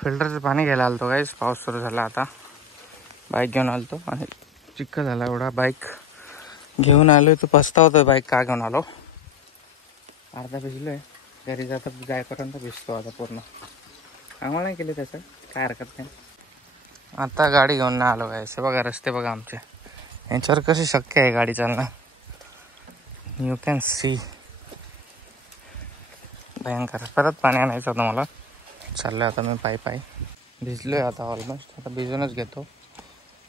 फिल्टरचं पाणी घ्यायला आलतो गाईस, पाऊस सुरू झाला आता. बाईक घेऊन आलतो आणि चिक्का झाला एवढा. बाईक घेऊन आलोय तो पस्तावतोय बाईक का घेऊन आलो. अर्धा भिजलोय, घरी जायपर्यंत भिजतो आता पूर्ण. आम्हाला नाही केले त्याचं काय हरकत नाही. आता गाडी घेऊन नाही आलो गाईस. हे बघा रस्ते बघा आमचे, यांच्यावर कशी शक्य आहे गाडी चालणं. यू कॅन सी भयंकर. परत पाणी आणायचं होतं मला. चाललोय आता मी पायी भिजलोय आता ऑलमोस्ट. आता भिजूनच घेतो,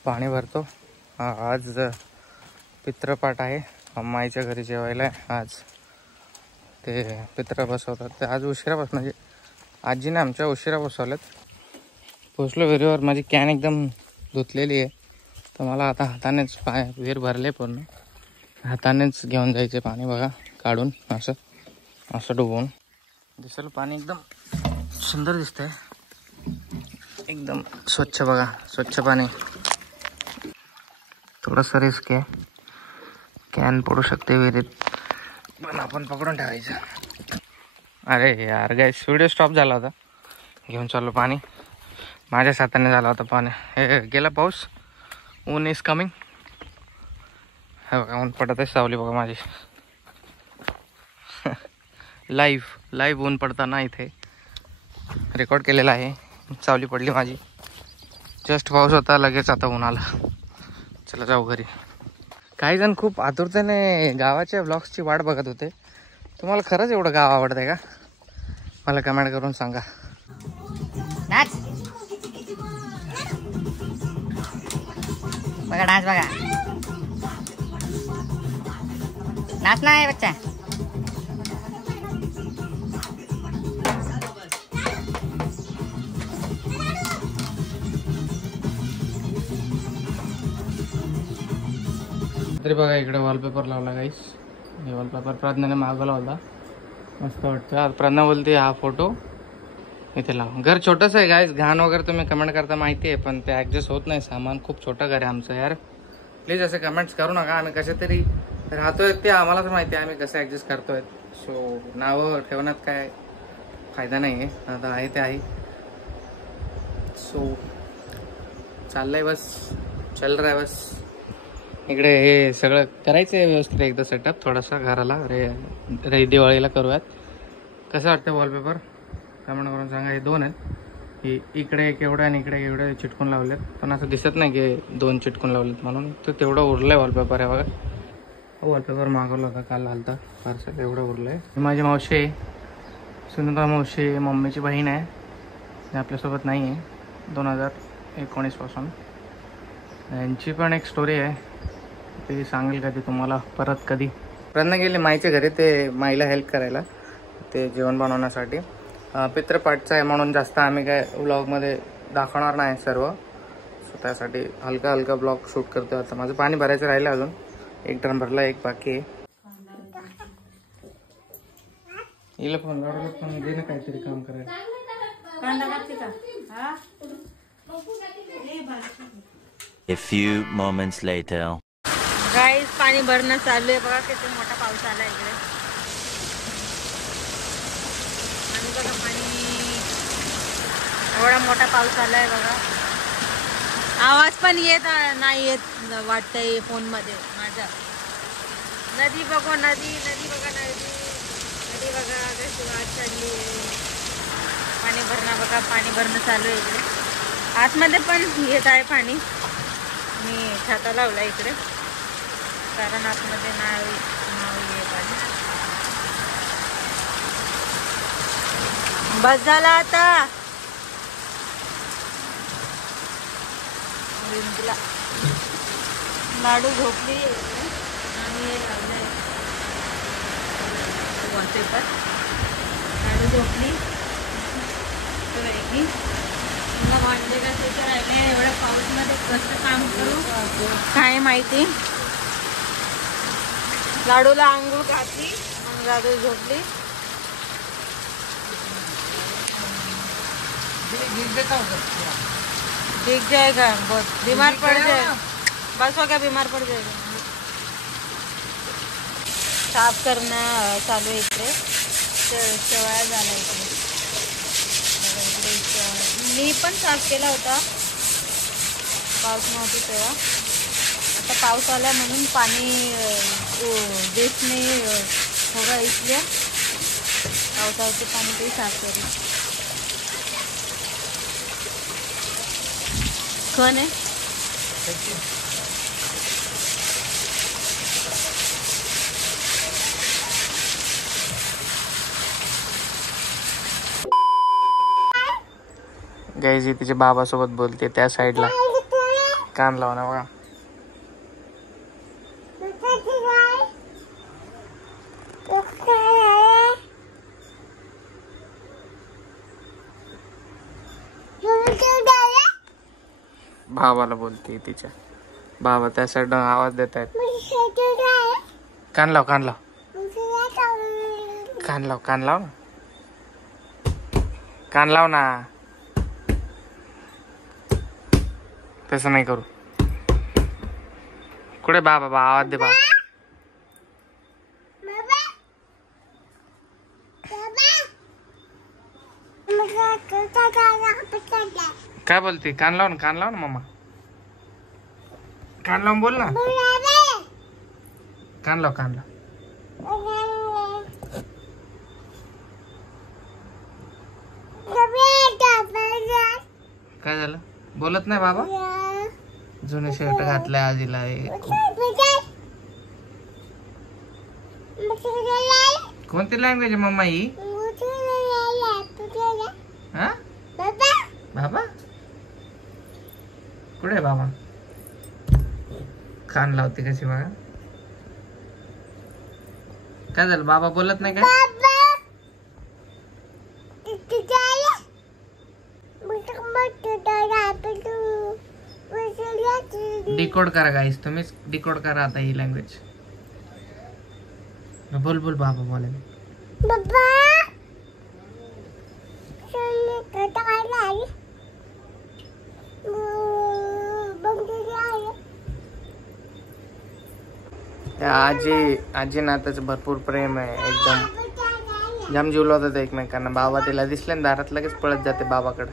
पाणी भरतो. आज पित्रपाठ आहे, अम्माईच्या घरी जेवायला आहे आज. ते पित्र बसवतात ते आज उशिरा म्हणजे आजीने आमच्या उशिरा बसवल्यात. पोचलो विहिरीवर. माझी कॅन एकदम धुतलेली आहे, तर मला आता हातानेच विहीर भरले पूर्ण. हातानेच घेऊन जायचे पाणी बघा, काढून असं डुबवून. दिसेल पाणी एकदम सुंदर दिसतंय, एकदम स्वच्छ बघा, स्वच्छ पाणी. थोडंसं रिस्क आहे, कॅन पडू शकते विहिरीत, पण आपण पकडून ठेवायचं. अरे यार गाईस, व्हिडिओ स्टॉप झाला होता. घेऊन चाललो पाणी. माझ्याच हाताने झाला होता पाणी. हे गेला पाऊस. ऊन इज कमिंग. हे बघा ऊन पडत आहे, सावली बघा माझी. लाईव्ह ऊन पडताना इथे रेकॉर्ड केलेला आहे. सावली पडली माझी. जस्ट पाऊस होता, लगेच आता ऊन आला. चला जाऊ घरी. काही जण खूप आतुरतेने गावाच्या ब्लॉग्सची वाट बघत होते. तुम्हाला खरंच एवढं गाव आवडतंय का? मला कमेंट करून सांगा. नाच बघा, डान्स बघा. नाचना है बच्चा. तरी बघा इकडे वॉलपेपर लावला गाईस. हे वॉलपेपर प्रज्ञाने मागवला होता, मस्त वाटतं. आज प्रज्ञा बोलते हा फोटो इथे लाव. घर छोटंसं आहे गाईस, घाण वगैरे तुम्ही कमेंट करता माहिती आहे, पण ते ॲडजस्ट होत नाही. सामान खूप छोटं घर आहे आमचं यार. प्लीज असे कमेंट्स करू नका. आम्ही कसे तरी राहतोय ते आम्हालाच माहिती आहे, आम्ही कसं ॲडजस्ट करतोय. सो नावं ठेवण्यात काय फायदा नाही आहे. आता आहे ते आहे. सो चाललंय बस, चल रहा है बस. इकडे हे सगळं करायचं आहे व्यवस्थित एकदा सेटअप थोडासा घराला. रे दिवाळीला करूयात. कसं वाटतं वॉलपेपर कमेंट करून सांगा. हे 2 आहेत, इकडे एक एवढं आणि इकडे एवढे चिटकून लावलेत, पण असं दिसत नाही की 2 चिटकून लावलेत म्हणून. तर तेवढं उरलं आहे वॉलपेपर. आहे बघा, वॉलपेपर मागवला होता काल, आलता पार्सल. एवढं उरलं आहे. माझी मावशी आहे, सुनीता मावशी, मम्मीची बहीण आहे. ती आपल्यासोबत नाही आहे 2019 पासून. यांची पण एक स्टोरी आहे, ती सांगेल कधी तुम्हाला परत कधी. प्रज्ञा गेली माईच्या घरी, ते माईला हेल्प करायला, ते जेवण बनवण्यासाठी. पित्रपाठचं आहे म्हणून जास्त आम्ही काय व्लॉगमध्ये दाखवणार नाही सर्व. सो त्यासाठी हलका ब्लॉग शूट करतो. आता माझं पाणी भरायचं राहिलं अजून. 1 ड्रम भरला, 1 बाकी आहे. हिला फोन लावला, पण दे ना काहीतरी काम करायला. A few moments later. गाईस पाणी भरणं चालू आहे बघा. किती मोठा पाऊस आला इकडे. आणि बघा पाणी, एवढा मोठा पाऊस आलाय बघा. आवाज पण नाही येत वाटतंय फोन मध्ये माझ्या. नदी बघा, नदी बघा, नदी बघा कशी वाट चढली आहे. पाणी भरणं बघा, पाणी भरणं चालू आहे इकडे. आतमध्ये पण येत आहे पाणी. मी छाता लावला इकडे, कारण आतमध्ये नाव येत आहे. बस झाला आता. लाडू झोपली आणि हे लावलंय वॉलपेपर. लाडू झोपली. मला भांडे घासायचे राहिले. एवढ्या पाऊसमध्ये कसं काम करू काय माहिती. लाडूला आंघोळ घातली आणि लाडू झोपली. दिख जाएगा, बहुत बीमार पड़ जाएगा. बस हो गया, बीमार पड़ जाएगा. साफ करणं चालू आहे इकडे. शेवाळा झाला इकडे. मी पण साफ केला होता पाऊस नव्हता तेव्हा. आता पाऊस आला म्हणून पाणी वेस्ट नाही होगा, इसलिए पावसाचे पाणी ते साफ करें. कौन है? गाईज तिच्या बाबासोबत बोलते त्या साईडला. कान लाव ना बघा. भावाला बोलते तिच्या. बाबा त्या साईड आवाज देत आहेत. कान लाव, कान लाव, कान लाव, कान लाव ना, कान लाव ना. तसं नाही करू. कुठे बाबा? बा आवाज दे बाबा. काय बोलते? कान लाव ना, कान लाव ना मम्मा. कान लावून बोल ना. कान लाव, कान लाव. काय झालं? बोलत नाही बाबा. जुने शर्ट घातलाय आजीला. कोणती लँग्वेज आहे मम्मा ही? हा बाबा कुठे बाबा? कान लावते कशी बघा. काय झालं? बाबा बोलत नाही काय? डिकोड करा गाईस, तुम्हीच डिकोड करा आता ही लँग्वेज. बोल बोल बाबा बोले. आजी नात्याचं भरपूर प्रेम आहे. एकदम जाम जीवला होता एकमेकांना. बाबा तिला दिसले ना दारात लगेच पळत जाते बाबाकडे.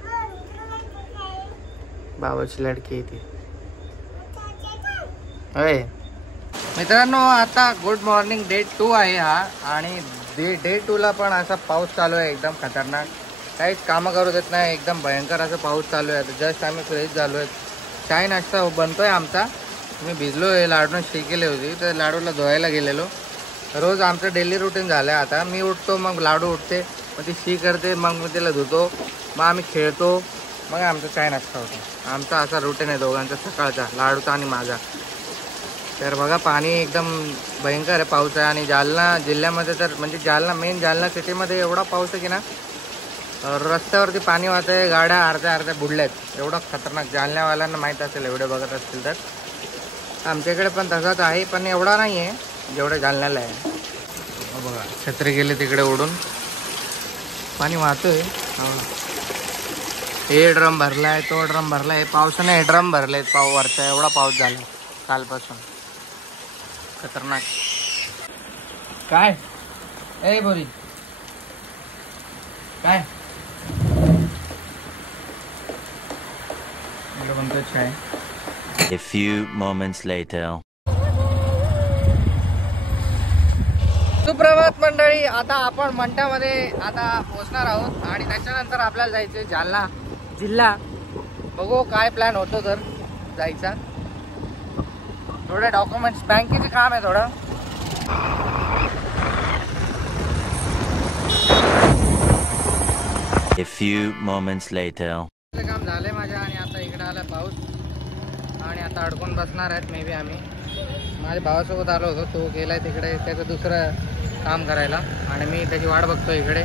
बाबाची लडकी ती. होय मित्रांनो, आता गुड मॉर्निंग डे 2 आहे हा. आणि डे 2 ला पण असा पाऊस चालू आहे एकदम खतरनाक. काहीच कामं करू देत नाही. एकदम भयंकर असं पाऊस चालू आहे. जस्ट आम्ही फ्रेश झालो आहे. चाय नाश्ता बनतोय आमचा. मी भिजलो आहे. लाडूने शी केली होती तर लाडूला धुवायला गेलेलो. रोज आमचं डेली रुटीन झालं आहे आता. मी उठतो, मग लाडू उठते, मग ती शी करते, मग मी तिला धुतो, मग आम्ही खेळतो, मग आमचा चाय नाश्ता होतो. आमचा असा रुटीन आहे दोघांचा सकाळचा, लाडूचा आणि माझा. तर बघा पाणी एकदम भयंकर आहे, पाऊस आहे. आणि जालना जिल्ह्यामध्ये तर म्हणजे मेन जालना सिटीमध्ये एवढा पाऊस आहे की ना, रस्त्यावरती पाणी वाहत आहे. गाड्या अर्ध्या बुडल्यात. एवढा खतरनाक. जालन्यावाल्यांना माहीत असेल, एवढे बघत असतील तर. आमच्याकडे पण तसाच आहे, पण एवढा नाही आहे जेवढं जालन्याला आहे. बघा छत्री गेले तिकडे उडून. पाणी वाहतोय. हे ड्रम भरलाय, तो ड्रम भरलाय. पावसाने हे ड्रम भरले वरचा. एवढा पाऊस झाला कालपासून, खतरनाक. काय ए बोरी काय म्हणतो काय? A few moments later. सुप्रभात मंडळी. आता आपण मंठ्यामध्ये आता पोहोचणार आहोत आणि त्याच्यानंतर आपल्याला जायचं जालना जिल्हा. बघू काय प्लॅन होतो तर जायचा. थोडे डॉक्युमेंट्स, बँकेचे काम आहे थोडं. A few moments later. काम झालंय माझ्या आणि आता इकडे आला पाऊस आणि आता अडकून बसणार आहेत मे बी आम्ही. माझ्या भावासोबत आलो होतो, तो गेलाय तिकडे त्याचं दुसरं काम करायला आणि मी त्याची वाट बघतो इकडे.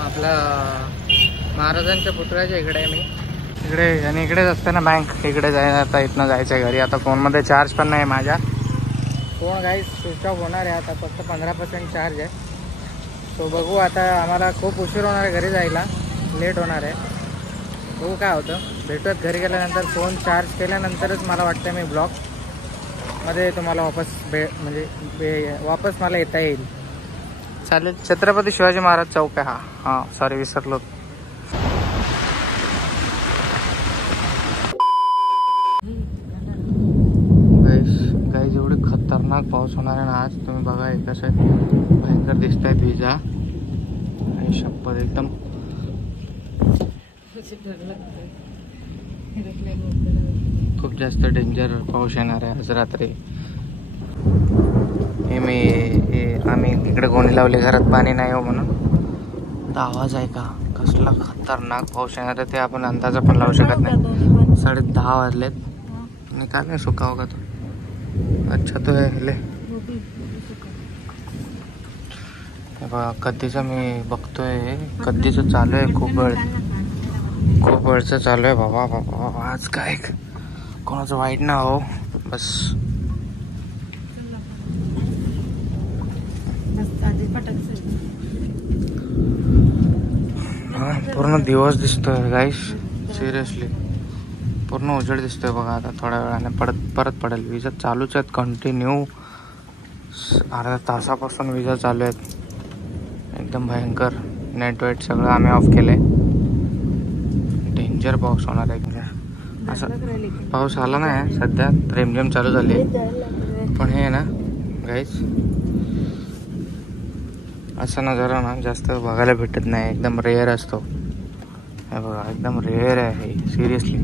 आपलं महाराजांच्या पुतळ्याच्या इकडे आहे मी इकडे. आणि इकडेच असते ना बँक, इकडे जायचं. आता इथनं जायचं घरी. आता फोनमध्ये चार्ज पण नाही माझ्या. फोन काही स्विच ऑफ होणार आहे आता. फक्त 15% चार्ज आहे. सो बघू आता. आम्हाला खूप उशीर होणार आहे घरी जायला, लेट होणार आहे. बघू काय होतं. भेटत घरी गेल्यानंतर. फोन चार्ज केल्यानंतरच मला वाटतं मी ब्लॉगमध्ये तुम्हाला वापस मला येता येईल. चालेल. छत्रपती शिवाजी महाराज चौक आहे हा. हां सॉरी विसरलो. खतरनाक पाऊस होणार आहे ना आज. तुम्ही बघा हे कसं भयंकर दिसत आहेत विजा आणि शपथ एकदम खूप जास्त डेंजर पाऊस येणार आहे आज रात्री. आम्ही इकडे गोणी लावली घरात पाणी नाही हो म्हणून. तर आवाज आहे का कसला खतरनाक पाऊस येणार आहे ते आपण अंदाजा पण लावू शकत नाही. 10:30 वाजलेत. निकाल नाही सुका होगा तो. अच्छा तो है ले. कधीचं मी बघतोय कधीचं चालू आहे खूप वेळचं चालू आहे बाबा बाबा. आज काय कोणाचं वाईट ना हो बस. पूर्ण दिवस दिसतोय गाईस सिरियसली. पूर्ण उजेड दिसतोय बघा. आता थोड्या वेळाने परत पडेल. विजा चालूच आहेत कंटिन्यू. अर्ध्या तासापासून विजा चालू आहेत एकदम भयंकर. नेट वेट सगळं आम्ही ऑफ केलंय. डेंजर पाऊस होणार आहे. असं पाऊस आला नाही सध्या रेमझेम चालू झाली. पण हे ना गाईस असं नजारा ना जास्त बघायला भेटत नाही. एकदम रेअर असतो हे बघा. एकदम रेअर आहे सिरियसली.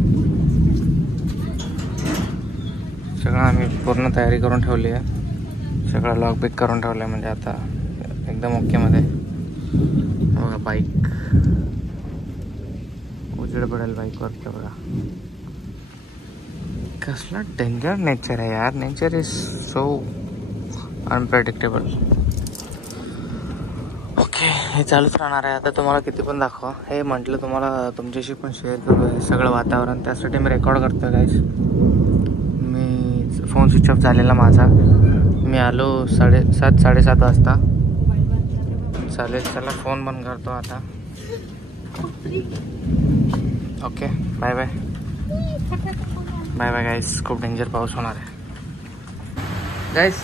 सगळं आम्ही पूर्ण तयारी करून ठेवली आहे. सगळं लॉक बिक करून ठेवलं आहे म्हणजे आता एकदम ओकेमध्ये. बघा बाईक उजेड पडेल बाईकवर. बघा कसला डेंजर नेचर आहे यार. Nature is so unpredictable. Okay हे चालूच राहणार आहे. आता तुम्हाला किती पण दाखवा. हे म्हटलं तुम्हाला तुमच्याशी पण शेअर करू हे सगळं वातावरण. त्यासाठी मी रेकॉर्ड करतो गाईस. मी फोन स्विच ऑफ झालेला माझा. मी आलो 7:30 वाजता. चालेल चला फोन बंद करतो आता. Okay bye bye bye bye guys. खूप डेंजर पाऊस होणार आहे गाईस.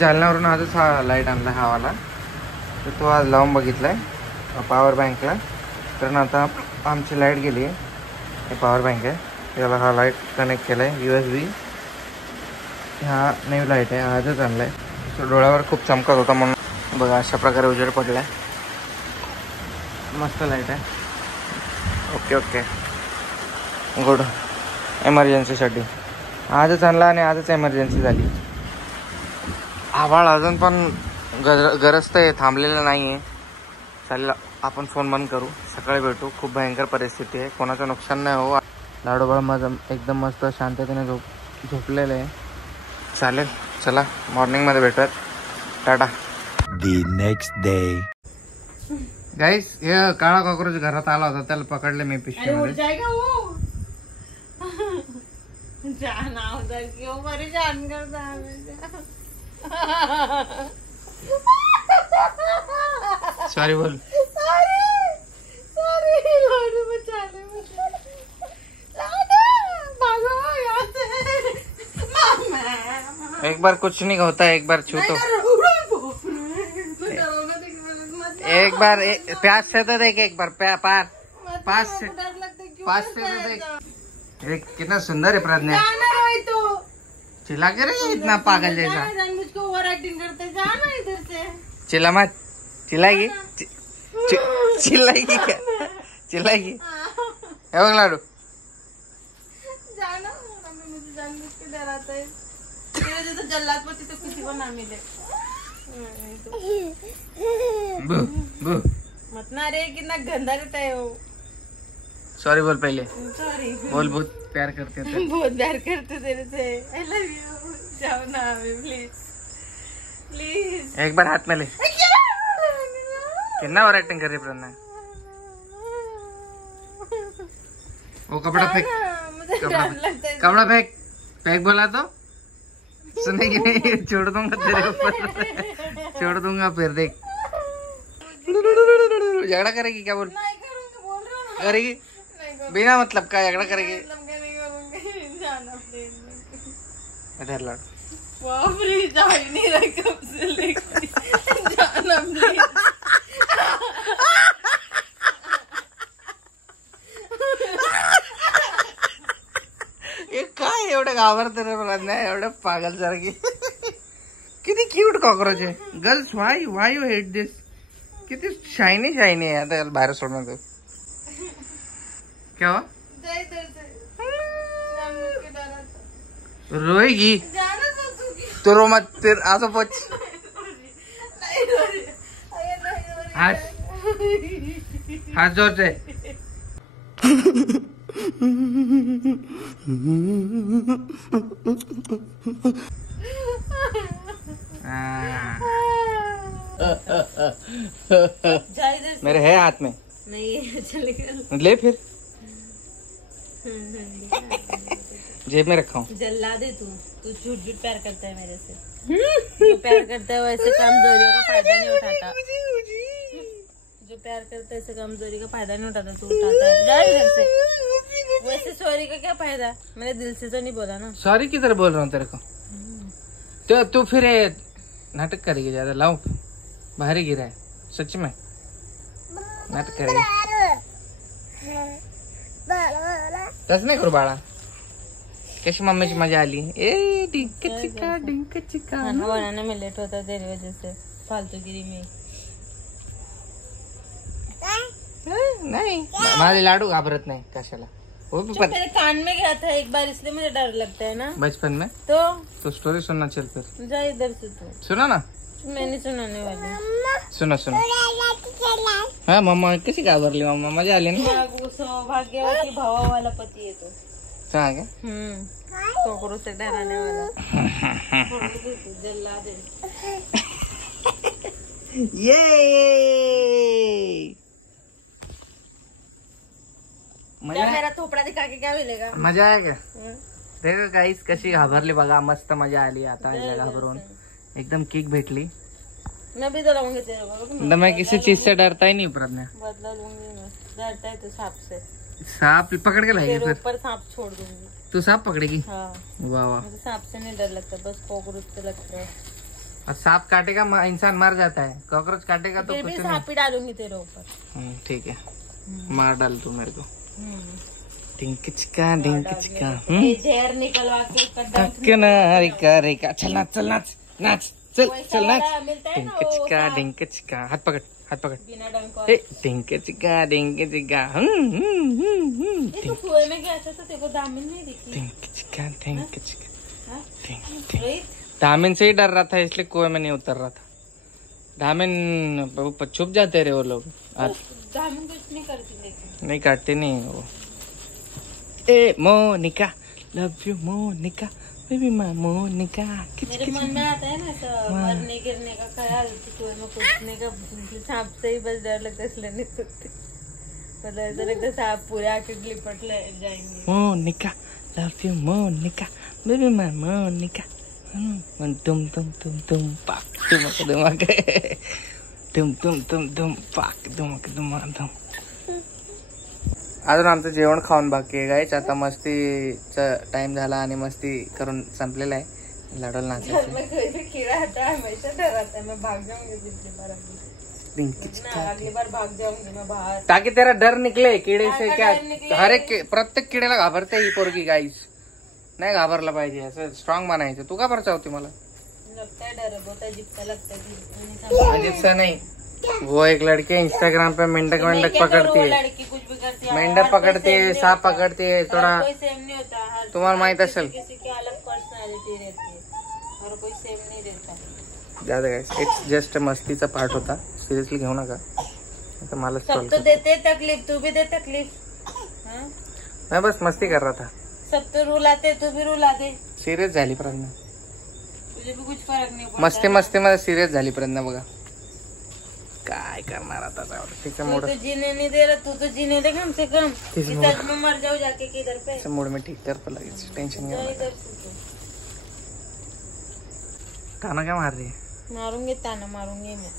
जालन्यावरून आजच हा लाईट आणला हवाला. तर तो आज लावून बघितला आहे पॉवर बँकला. कारण आता आमची लाईट गेली आहे. हे पॉवर बँक आहे. याला हा लाईट कनेक्ट केला आहे USB. हा न्यू लाईट आहे आजच आणला आहे. डोळ्यावर खूप चमकत होता म्हणून बघा अशा प्रकारे उजेड पडला आहे. मस्त लाईट आहे. Okay okay good. एमर्जन्सीसाठी आजच आणला आणि आजच एमर्जन्सी झाली. आभाळ अजून पण गरजतं आहे थांबलेलं नाही आहे. चालेल आपण फोन बंद करू. सकाळी भेटू. खूप भयंकर परिस्थिती आहे. कोणाचं नुकसान नाही हो. लाडोबाळ माझं एकदम मस्त शांततेने झोपलेलं आहे. चालेल चला मॉर्निंगमध्ये भेटूयात. टाटा. The next day. गाईस हे काळा कॉक्रोच घरात आला होता. त्याला पकडले मी पिशवीमध्ये. सॉरी बोल. एक बार कुछ नहीं होता है. एक बार छू तो एक बार प्यास से तो देख. एक बार पास से तो देख. कितना सुंदर है प्रज्ञा. चिल्ला के रही इतना पागल जैसा. मुझको ओवर एक्टिंग करते जाना इधर से. चिल्ला मत. चिल्लाएगी चिल्लाएगी क्या. चिल्लाएगी. हे बघ लाडू. जाना मुझे जानबूझ के डराता है. तो जल्लादपति तो किसी को ना मिले. मत ना रे कितना गंदा रहता है वो. सॉरी बोल पहले. सॉरी बोल. बहुत प्यार करते थे. बहुत प्यार करते तेरे से. I love you. जाओ ना हमें प्लीज प्लीज. एक बार हाथ में ले. कितना ओवर एक्टिंग कर रही प्रज्ञा. वो कपड़ा फेंक. मुझे डर लगता है. कपड़ा फेंक. फेंक बोला तो सुनेगी नहीं. छोड़ दूंगा तेरे ऊपर. छोड़ दूंगा फिर देख. झगड़ा करेगी क्या. बोल. नहीं करूंगी बोल रहा हूँ ना. करेगी नहीं करूंगी. बिना मतलब का झगड़ा करेगी. मतलब क्या नहीं करूंगी. जाना प्लीज. इधर लड़. बाप रे जा ही नहीं रहा कब से लेके. जाना प्लीज. हे काय एवढं घाबरते रे प्रज्ञा. एवढं पागल सारखी. किती क्यूट कॉकरोच आहे. गर्ल्स वाय यू हेट दिस. किती शायनी आहे आता याला बाहेर सोडणार तू. क्या हुआ? रोएगी तो रो मत. फिर आसो पोच. हाथ जोर से. मेरे है हाथ में. नहीं चलेगा. ले फिर जेब में रखा हूँ. जल्ला दे तू झूठ झूठ प्यार करता है मेरे से. जो प्यार करता है वैसे कमजोरियों का फायदा नहीं उठाता. जो प्यार करता है ऐसे कमजोरी का फायदा नहीं उठाता. तू उठाता है. जा इधर से. वैसे सॉरी का क्या फायदा. मेरे दिल से तो नहीं बोला ना. सॉरी की तरह बोल रहा हूँ तेरे को. तो तू फिर नाटक करेगी ज्यादा. लाओ बाहर ही गिरा है सच में. नाटक करेगी. तस नाही करू बाळा. कशी मम्मीची मजा आली. ए डिंक चिका. खाना बनाने में लेट होता है तेरी वजह से. फालतूगिरी में. नहीं माझे लाडू घाबरत नाही कशाला. वो भी जो मेरे कान में गया था एक बार इसलिए मुझे डर लगता है ना. बचपन में तो स्टोरी सुनना चल फिर. जा इधर से तू. सुना ना. मैं नहीं सुनाने वाली. सुना. हाँ मम्मा कशी घाबरली. मम्मा मजा आली ना. सौभाग्यवती भावावाला पती आहे तो. सांगा क्या. कोकरोच से डराने वाला. जल्ला दे. ये क्या मेरा थोपड़ा दिखा के क्या मिलेगा. मजा आहे का. देखा काहीच कशी घाबरली बघा. मस्त मजा आली आता हिला घाबरून. एकदम किक भेटली. मैं भी डराऊंगी तेरे को. मैं किसी चीज से डरता ही नहीं प्रज्ञा. बदला लूंगी मैं. डरता है तो सांप से. सांप पकड़ के लाएगी तेरे फिर. ऊपर सांप छोड़ दूंगी. तू सांप पकड़ेगी. हाँ वाह वाह. मुझे सांप से नहीं डर लगता. बस कॉकरोच से लगता है. और सांप काटेगा इंसान मर जाता है. कॉकरोच काटेगा तो फिर कुछ भी नहीं. सांप ही डालूंगी तेरे ऊपर. ठीक है मार डाल तू मेरे को. डिंक चिका. ये जहर निकलवा के उसका डंक रेका. चल नाच. चल नाच. वाला मिलता है ना वो डिंक चिका. हाथ पकड़. बिना डंक ए डिंक चिका. तू कुएं में गया था तो तेरे को दामिन नहीं दिखी. डिंक चिका. हाँ? रोहित दामिन से ही डर रहा था इसलिए कुएं में नहीं उतर रहा था. दामिन छुप जाते रहे वो लोग. दामिन कुछ नहीं करती लेकिन. नहीं काटते नहीं वो. ए मोनिका लव यू मोनिका बेबी माँ मोनिका. मेरे मन में आता है ना ऐसा मरने गिरने का ख्याल. कुएं में कूदने का. सांप से ही बस डर लगता है इसलिए नहीं कूदती. मतलब ऐसा लगता है सांप पूरे आके लिपट जाएंगे. मोनिका लव यू मोनिका बेबी माँ मोनिका. तुम पाक तुम पाक तुम. अजून आमचं जेवण खाऊन बाकी आहे गाईच. आता मस्तीचा टाइम झाला आणि मस्ती करून संपलेला आहे. लाडोला नाचायचं. मैं कोई भी कीड़ा आता है हमेशा डराता है. मैं भाग जाऊंगी अगली बार. अगली बार भाग जाऊंगी मैं बाहर. ताकि तेरा डर निकले कीड़े से. क्या हर एक प्रत्येक किड्याला घाबरते ही पोरगी गाईस. नाही घाबरला पाहिजे. असं स्ट्रॉंग बनायचं. तू का बरं होती मला. लगता है डर बहुत अजीब सा लगता है. अजीब सा नहीं. वो एक लड़की इंस्टाग्राम पे मेंढक पकड़ती है. लड़की कुछ भी करती है. मेंढक पकड़ती है. सांप पकड़ती है. थोड़ा कोई सेम नहीं होता. तुम्हाला माहित असेल. किसी की अलग पर्सनॅलिटी रहती है और कोई सेम नहीं रहता. ज्यादा गाइस इट्स जस्ट मस्तीचा पार्ट होता. सिरियसली घेऊ नका. आता मला सब तो देते तकलीफ. तू भी दे तकलीफ. मैं बस मस्ती कर रहा था. सब तो रुलाते. तू भी रुलाते. सिरियस झाली प्रज्ञा. तुझे भी कुछ फरक नहीं पड़ता. मस्ती मध्ये सिरियस झाली प्रज्ञा बघा. काय करणार आता तिच्या मूड. तो जीने नहीं दे रहा. तू तो जीने दे कम से कम. किस इस सच में मर जाओ जाके किधर पे. मूड में ठीक कर लगेच. टेंशन जा घ्या. इधर से तू. ताना क्या मार रही है. मारूंगी ताना मारूंगी मैं.